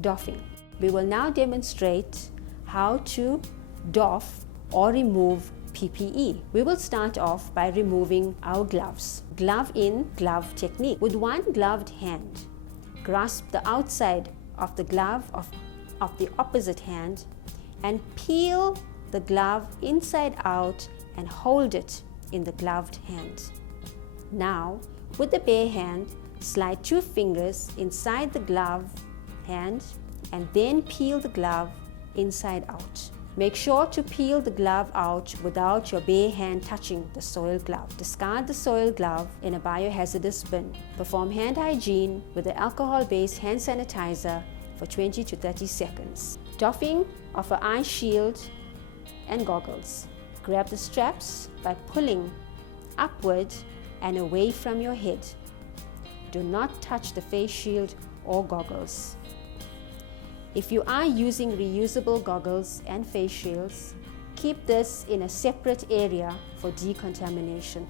Doffing. We will now demonstrate how to doff or remove PPE. We will start off by removing our gloves. Glove in, glove technique. With one gloved hand, grasp the outside of the glove of the opposite hand and peel the glove inside out and hold it in the gloved hand. Now, with the bare hand, slide 2 fingers inside the glove hand and then peel the glove inside out. Make sure to peel the glove out without your bare hand touching the soiled glove. Discard the soiled glove in a biohazardous bin. Perform hand hygiene with the alcohol-based hand sanitizer for 20 to 30 seconds. Doffing of an eye shield and goggles. Grab the straps by pulling upward and away from your head. Do not touch the face shield or goggles. If you are using reusable goggles and face shields, keep this in a separate area for decontamination.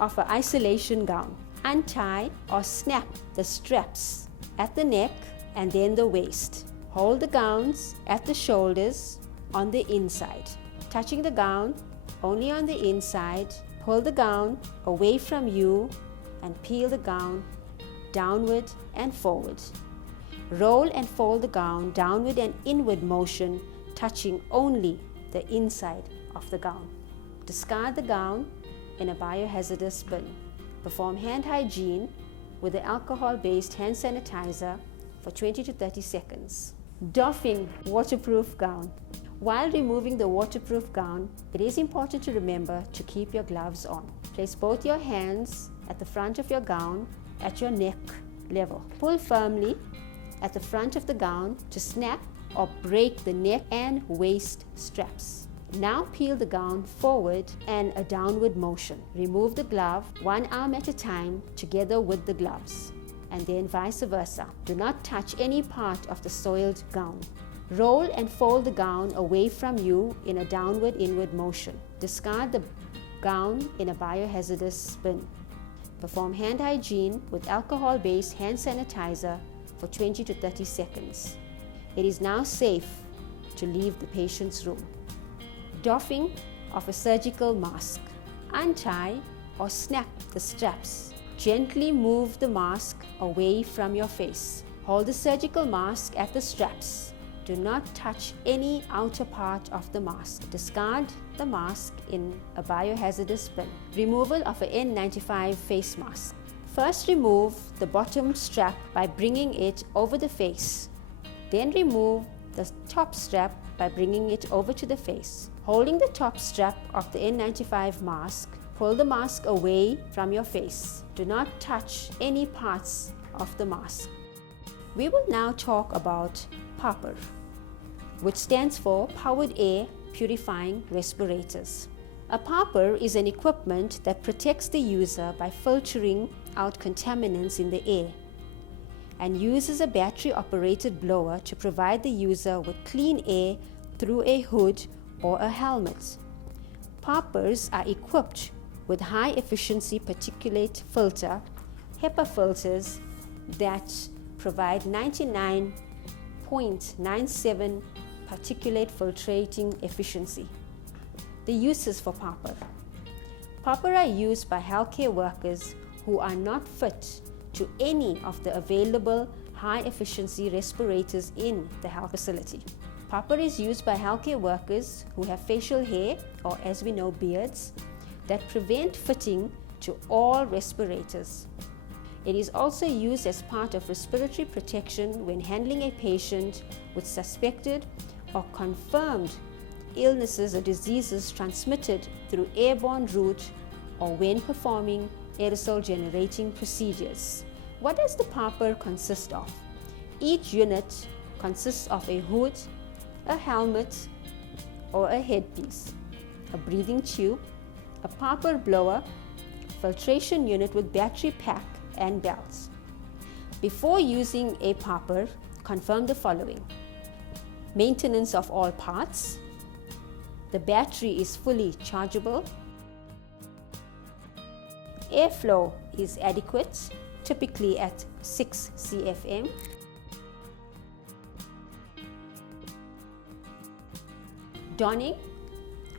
Of an isolation gown. Untie or snap the straps at the neck and then the waist. Hold the gowns at the shoulders on the inside. Touching the gown only on the inside, pull the gown away from you and peel the gown downward and forward. Roll and fold the gown downward and inward motion, touching only the inside of the gown. Discard the gown in a biohazardous bin. Perform hand hygiene with the alcohol-based hand sanitizer for 20 to 30 seconds. Doffing waterproof gown. While removing the waterproof gown, it is important to remember to keep your gloves on. Place both your hands at the front of your gown at your neck level. Pull firmly at the front of the gown to snap or break the neck and waist straps. Now peel the gown forward and a downward motion. Remove the glove one arm at a time together with the gloves, and then vice versa. Do not touch any part of the soiled gown. Roll and fold the gown away from you in a downward-inward motion. Discard the gown in a biohazardous bin. Perform hand hygiene with alcohol-based hand sanitizer for 20 to 30 seconds. It is now safe to leave the patient's room. Doffing of a surgical mask. Untie or snap the straps. Gently move the mask away from your face. Hold the surgical mask at the straps. Do not touch any outer part of the mask. Discard the mask in a biohazardous bin. Removal of an N95 face mask. First remove the bottom strap by bringing it over the face. Then remove the top strap by bringing it over to the face. Holding the top strap of the N95 mask, pull the mask away from your face. Do not touch any parts of the mask. We will now talk about PAPR, which stands for Powered Air Purifying Respirators. A PAPR is an equipment that protects the user by filtering out contaminants in the air and uses a battery-operated blower to provide the user with clean air through a hood or a helmet. PAPRs are equipped with high-efficiency particulate filter, HEPA filters that provide 99.97 particulate filtrating efficiency. The uses for PAPR. PAPR are used by healthcare workers who are not fit to any of the available high-efficiency respirators in the health facility. PAPR is used by healthcare workers who have facial hair, or as we know, beards, that prevent fitting to all respirators. It is also used as part of respiratory protection when handling a patient with suspected or confirmed illnesses or diseases transmitted through airborne route or when performing aerosol generating procedures. What does the PAPR consist of? Each unit consists of a hood, a helmet or a headpiece, a breathing tube, a PAPR blower, filtration unit with battery pack and belts. Before using a PAPR, confirm the following: maintenance of all parts, the battery is fully chargeable, airflow is adequate, typically at 6 CFM, donning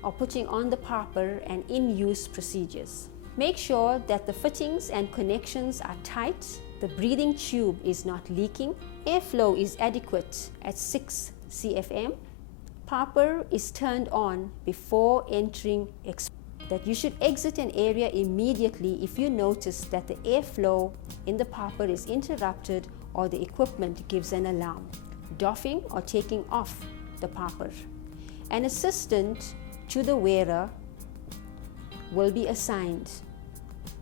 or putting on the PAPR and in-use procedures. Make sure that the fittings and connections are tight, the breathing tube is not leaking, airflow is adequate at 6 cfm, PAPR is turned on before entering that you should exit an area immediately if you notice that the airflow in the PAPR is interrupted or the equipment gives an alarm. Doffing or taking off the PAPR. An assistant to the wearer will be assigned.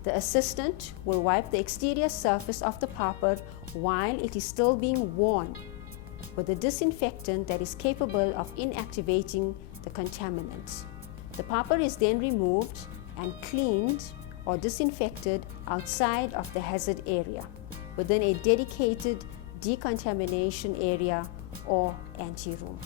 The assistant will wipe the exterior surface of the PAPR while it is still being worn with a disinfectant that is capable of inactivating the contaminants. The PAPR is then removed and cleaned or disinfected outside of the hazard area within a dedicated decontamination area or anteroom.